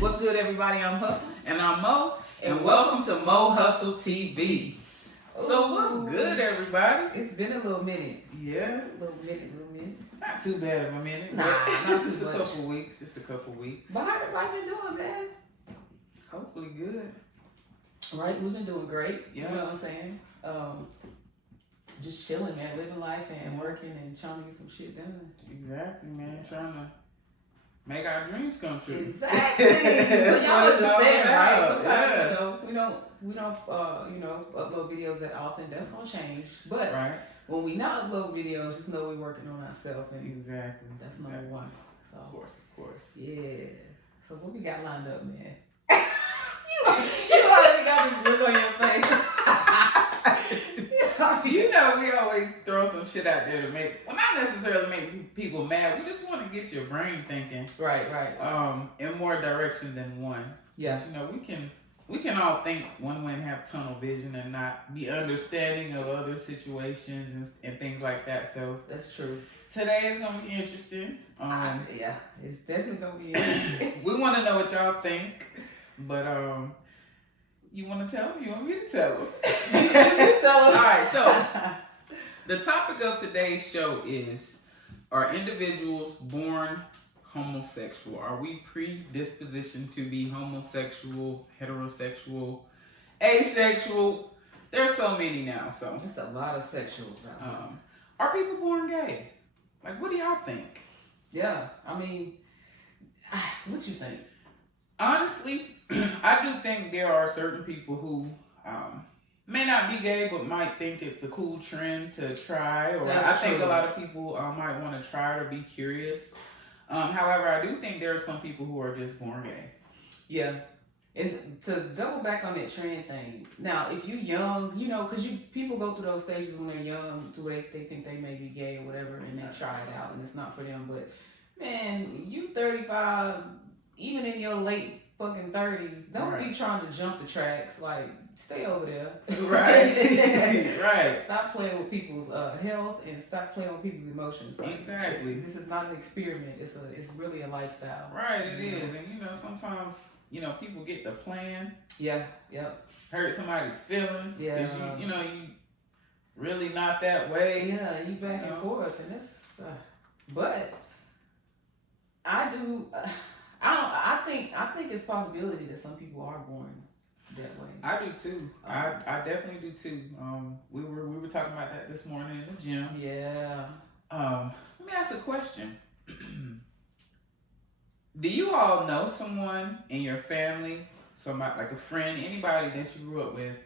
What's good, everybody? I'm Hustle. And I'm Mo. And welcome to Mo Hustle TV. So what's good, everybody? It's been a little minute. Yeah. A little minute. Not too bad of a minute. Nah, not too just much. Just a couple weeks. But how everybody been doing, man? Hopefully good. Right, we've been doing great. Yeah. You know what I'm saying? Just chilling, man, living life and working and trying to get some shit done. Exactly, man. Trying to make our dreams come true. Exactly. So y'all understand, right? Sometimes Yeah. we don't upload videos that often. That's gonna change. But Right. when we not upload videos, just know we're working on ourselves, and Exactly. that's number one. So Of course. yeah. So what we got lined up, man? you already got this look on your face. You know, we always throw some shit out there to not necessarily make people mad. We just want to get your brain thinking. Right. In more direction than one. Yeah. You know, we can all think one way and have tunnel vision and not be understanding of other situations and things like that. So That's true. today is gonna be interesting. Yeah, it's definitely gonna be interesting. We want to know what y'all think, but you want to tell them? You want me to tell them? Tell us. All right, so the topic of today's show is: are individuals born homosexual? Are we predispositioned to be homosexual, heterosexual, asexual? There's so many now. So There's a lot of sexuals out there. are people born gay? Like, what do y'all think? Yeah, I mean, what you think? Honestly, I do think there are certain people who may not be gay, but might think it's a cool trend to try. Or That's I think true. a lot of people might want to try it or be curious. However, I do think there are some people who are just born gay. Yeah. And to double back on that trend thing, now if you're young, because people go through those stages when they're young to where they think they may be gay or whatever, and they try it out and it's not for them. But man, you 35, even in your late fucking 30s, don't be trying to jump the tracks. Like, stay over there. Right. Stop playing with people's health and stop playing with people's emotions. Like, Exactly. This is not an experiment. It's really a lifestyle. Right, it is. And sometimes people get the plan. Yeah. Yep. Hurt somebody's feelings. Yeah. 'Cause you really not that way. Yeah, you back and forth, and it's. But I do. I think it's a possibility that some people are born that way. I do too. I definitely do too. We were talking about that this morning in the gym. Yeah. Let me ask a question. Do you all know someone in your family, somebody like a friend, anybody that you grew up with?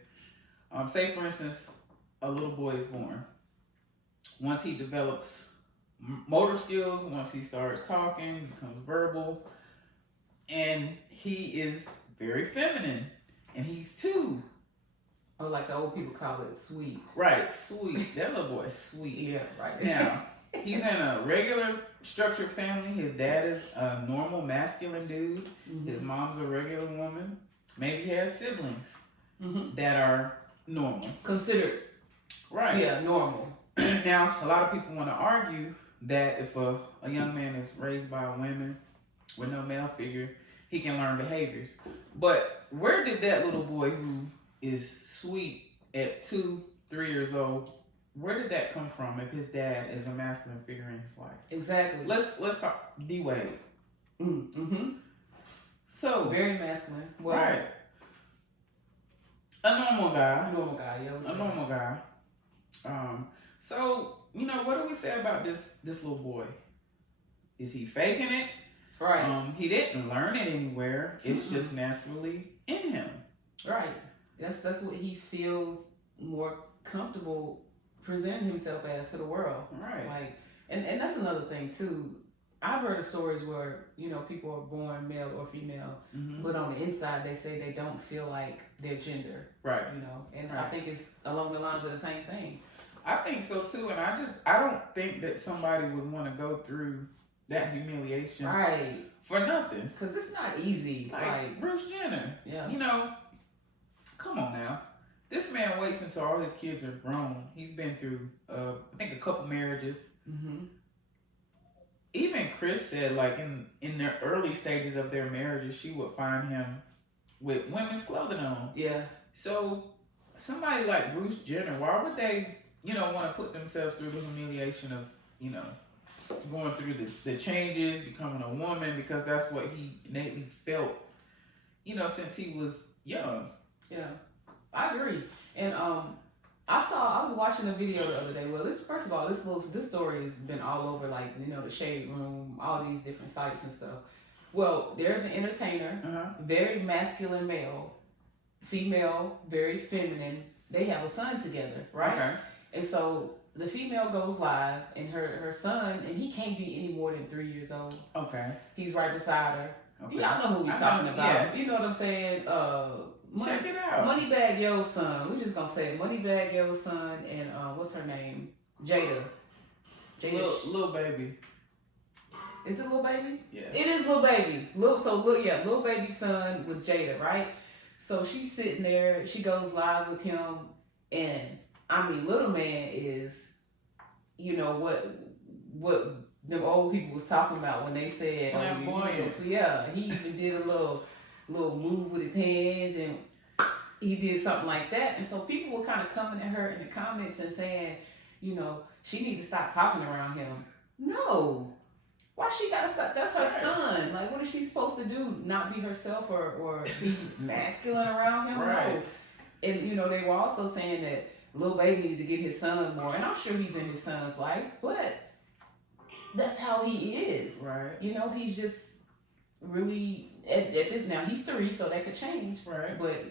Say for instance, a little boy is born. Once he develops motor skills, once he starts talking, becomes verbal, and he is very feminine, and he's 2. Or like the old people call it, sweet. Right, sweet. That little boy is sweet. Yeah, right. Now, he's in a regular structured family. His dad is a normal masculine dude. Mm-hmm. His mom's a regular woman. Maybe he has siblings that are normal. Considered. Right. Yeah, normal. Now, a lot of people want to argue that if a young man is raised by women with no male figure, he can learn behaviors. But where did that little boy who is sweet at 2, 3 years old, where did that come from if his dad is a masculine figure in his life? Exactly. Let's talk D-Wade. Mm-hmm. So very masculine. Well, right. A normal guy. Yeah. A normal guy. So, what do we say about this little boy? Is he faking it? Right. He didn't learn it anywhere. It's just naturally in him. Right. That's what he feels more comfortable presenting himself as to the world. Right. Like, and that's another thing too. I've heard of stories where people are born male or female, but on the inside they say they don't feel like their gender. Right. And I think it's along the lines of the same thing. I think so too, and I don't think that somebody would want to go through that humiliation, right, for nothing. Because it's not easy. Like Bruce Jenner, yeah. Come on now. This man waits until all his kids are grown. He's been through, I think, a couple marriages. Even Chris said, like, in their early stages of their marriages, she would find him with women's clothing on. Yeah. So somebody like Bruce Jenner, why would they, want to put themselves through the humiliation of, going through the changes, becoming a woman, because that's what he innately felt, since he was young. Yeah, I agree. And I was watching a video the other day. Well, first of all, this story has been all over, like, the Shade Room, all these different sites and stuff. Well, there's an entertainer, very masculine male, female, very feminine. They have a son together, right? Okay. And so the female goes live, and her son, and he can't be any more than 3 years old. Okay. He's right beside her. Okay. Y'all know who we're talking about. Yeah. You know what I'm saying? Check it out. Moneybagg Yo's son. We're just gonna say Moneybagg Yo's son, and what's her name? Jada. Little baby. Is it Lil Baby? Yeah. It is Lil Baby. Lil Baby's son with Jada, right? So she's sitting there. She goes live with him, and I mean, little man is, what them old people was talking about when they said, flamboyant. So yeah, he even did a little move with his hands, and he did something like that. And so people were kind of coming at her in the comments and saying, she need to stop talking around him. No. Why she gotta stop? That's her son. Like, what is she supposed to do? Not be herself or be masculine around him? Right. No. And they were also saying that Lil Baby needed to get his son more. And I'm sure he's in his son's life, but that's how he is. Right. He's just really at this now. He's 3, so that could change. Right. But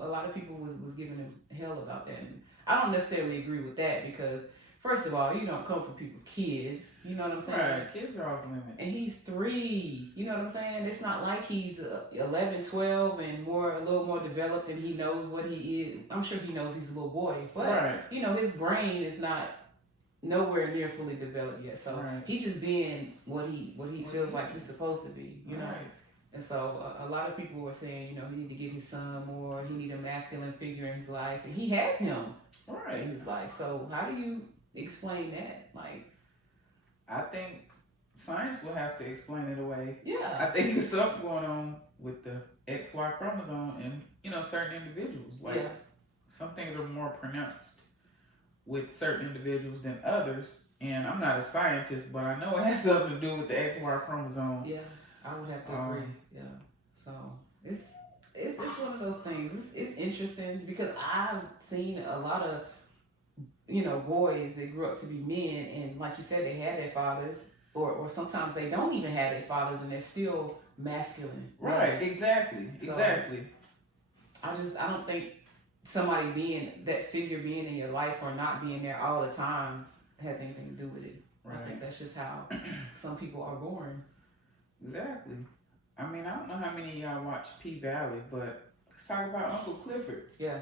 a lot of people was giving him hell about that. And I don't necessarily agree with that, because first of all, you don't come for people's kids. You know what I'm saying? Right. Kids are off limits. And he's 3. You know what I'm saying? It's not like he's 11, 12, and a little more developed, and he knows what he is. I'm sure he knows he's a little boy, but his brain is not nowhere near fully developed yet. So he's just being what he feels like he's supposed to be. You know. Right. And so a lot of people were saying, he need to get his son more. He need a masculine figure in his life, and he has him in his life. So how do you explain that? Like, I think science will have to explain it away. Yeah. I think there's something going on with the XY chromosome in, certain individuals. Like, some things are more pronounced with certain individuals than others. And I'm not a scientist, but I know it has something to do with the XY chromosome. Yeah, I would have to agree. Yeah. So it's one of those things. It's interesting, because I've seen a lot of boys that grew up to be men, and like you said, they had their fathers, or sometimes they don't even have their fathers, and they're still masculine. Right. Exactly. So, exactly. I don't think somebody being in your life or not being there all the time has anything to do with it. Right. I think that's just how some people are born. Exactly. I mean, I don't know how many of y'all watch P-Valley, but let's talk about Uncle Clifford. Yeah.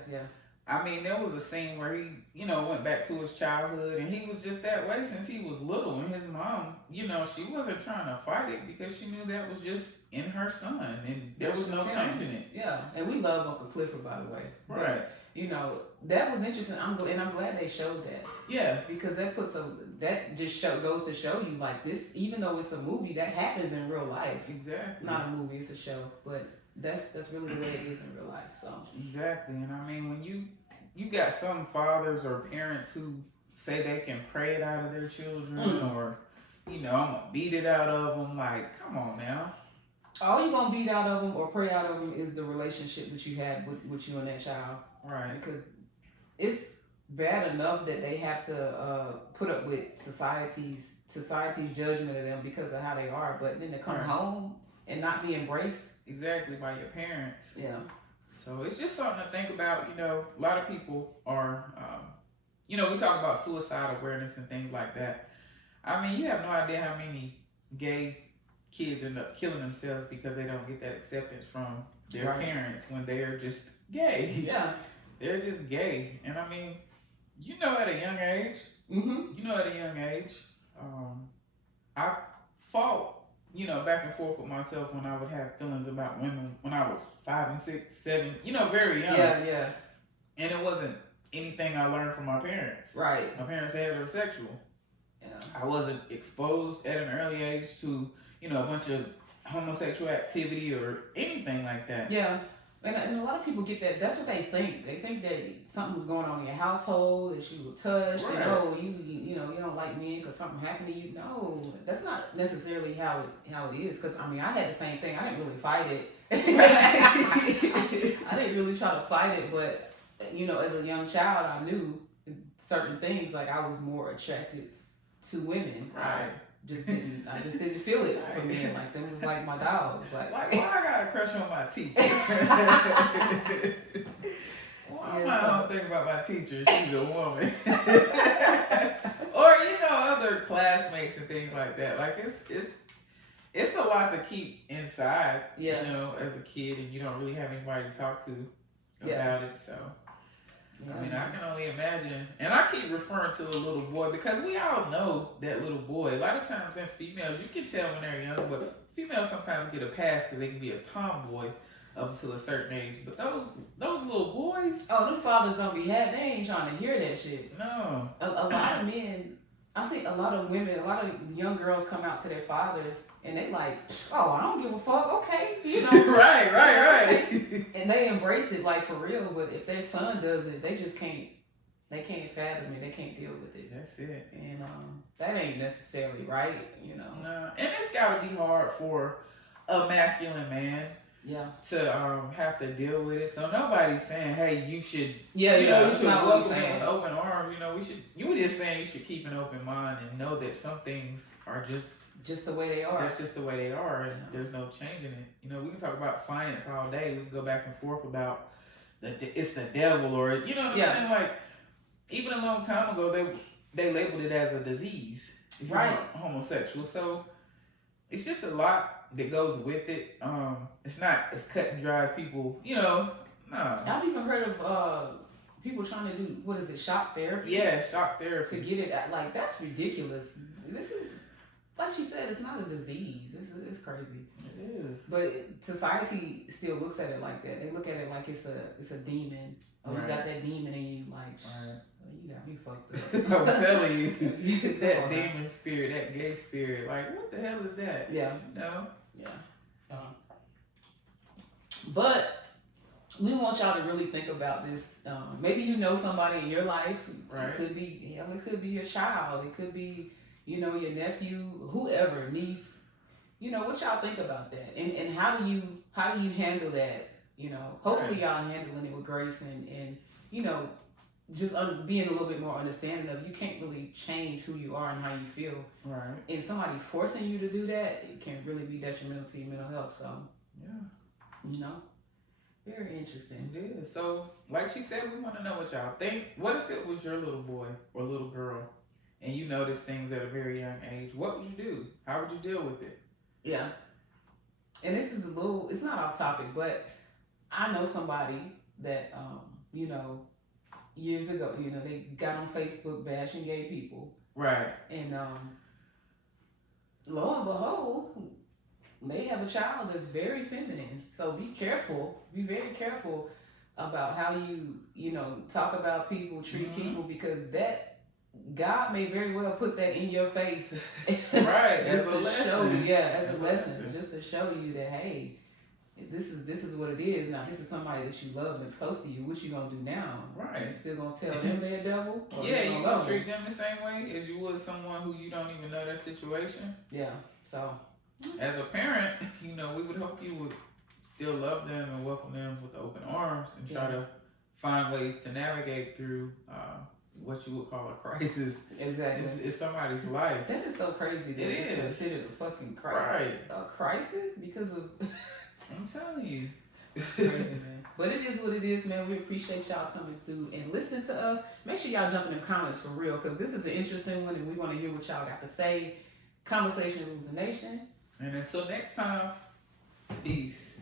I mean, there was a scene where he, went back to his childhood, and he was just that way since he was little. And his mom, she wasn't trying to fight it, because she knew that was just in her son, and there was no changing it. Yeah, and we love Uncle Clifford, by the way. Right. But, that was interesting. I'm glad they showed that. Yeah. Because that goes to show you, like, this, even though it's a movie, that happens in real life. Exactly. Not a movie, it's a show, but that's really the way it is in real life. So exactly. And I mean, when you got some fathers or parents who say they can pray it out of their children, or I'm gonna beat it out of them. Like, come on now. All you're gonna beat out of them or pray out of them is the relationship that you have with you and that child. Right. Because it's bad enough that they have to put up with society's judgment of them because of how they are, but then to come home and not be embraced. Exactly, by your parents. Yeah. So it's just something to think about. A lot of people are, we talk about suicide awareness and things like that. I mean, you have no idea how many gay kids end up killing themselves because they don't get that acceptance from their parents when they are just gay. Yeah. They're just gay. And I mean, at a young age, I fought, back and forth with myself when I would have feelings about women when I was 5 and 6, 7, very young. Yeah. And it wasn't anything I learned from my parents. Right. My parents are heterosexual. Yeah. Yeah. I wasn't exposed at an early age to, you know, a bunch of homosexual activity or anything like that. Yeah. And a lot of people get that. That's what they think. They think that something was going on in your household, that you were touched, Right. and oh, you know, you don't like men because something happened to you. No, that's not necessarily how it is. Because I mean, I had the same thing. I didn't really fight it. I didn't really try to fight it, but you know, as a young child, I knew certain things. Like I was more attracted to women. Right. I just didn't feel it for men. Like them was like my dogs. Like why I got a crush on my teacher? Why am I don't think about my teacher? She's a woman. Or you know, other classmates and things like that. Like it's a lot to keep inside. Yeah. You know, as a kid, and you don't really have anybody to talk to about it. So. Yeah. I mean, I can only imagine. And I keep referring to the little boy because we all know that little boy. A lot of times in females, you can tell when they're young, but females sometimes get a pass because they can be a tomboy up until a certain age. But those little boys. Oh, them fathers don't be happy. They ain't trying to hear that shit. No. A lot of men, I see a lot of women, a lot of young girls come out to their fathers and they like, oh, I don't give a fuck. Okay. You know? right. And they embrace it like for real. But if their son does it, they just can't. They can't fathom it. They can't deal with it. That's it. And that ain't necessarily right. You know. No. And it's got to be hard for a masculine man. Yeah. To have to deal with it. So nobody's saying, hey, you should. Yeah. You know, you should welcome him with open arms. You know, we should. You were just saying you should keep an open mind and know that some things are just the way they are. That's just the way they are, and there's no changing it. You know, we can talk about science all day. We can go back and forth about it's the devil, or you know what I'm saying. Like even a long time ago, they labeled it as a disease, right? Homosexual. So it's just a lot that goes with it. It's not as cut and dry as people, you know. No. I've even heard of people trying to do what is it, shock therapy? Yeah, shock therapy to get it. Like that's ridiculous. This is. Like she said, it's not a disease. It's crazy. It is. But society still looks at it like that. They look at it like it's a demon. Oh, right. You got that demon in you. Like, right. You got me fucked up. I'm telling you, that demon spirit, that gay spirit. Like, what the hell is that? Yeah. No. Yeah. But we want y'all to really think about this. Maybe you know somebody in your life. Right. It could be your child. It could be, you know, your nephew, whoever, niece, you know, what y'all think about that? And how do you handle that? You know, hopefully y'all handling it with grace and you know, just being a little bit more understanding of you can't really change who you are and how you feel. Right. And somebody forcing you to do that, it can really be detrimental to your mental health. So, yeah, you know, very interesting. It is. So, like she said, we want to know what y'all think. What if it was your little boy or little girl? And you notice things at a very young age, what would you do? How would you deal with it? Yeah. And this is it's not off topic, but I know somebody that, you know, years ago, you know, they got on Facebook bashing gay people. Right. And lo and behold, they have a child that's very feminine. So be very careful about how you know, talk about people, treat people, because that God may very well put that in your face. Right. Just to show you, as a lesson. Just to show you that, hey, this is what it is. Now, this is somebody that you love and it's close to you. What you gonna do now? Right. You still gonna tell them they're a devil? Yeah, you gonna treat them the same way as you would someone who you don't even know their situation? Yeah. So, as a parent, you know, we would hope you would still love them and welcome them with open arms and try to find ways to navigate through what you would call a crisis. Exactly. It's somebody's life. That is so crazy that it's considered a fucking crisis. Right. A crisis because of... I'm telling you. It's crazy, man. But it is what it is, man. We appreciate y'all coming through and listening to us. Make sure y'all jump in the comments for real, because this is an interesting one and we want to hear what y'all got to say. Conversation rules the nation. And until next time, peace.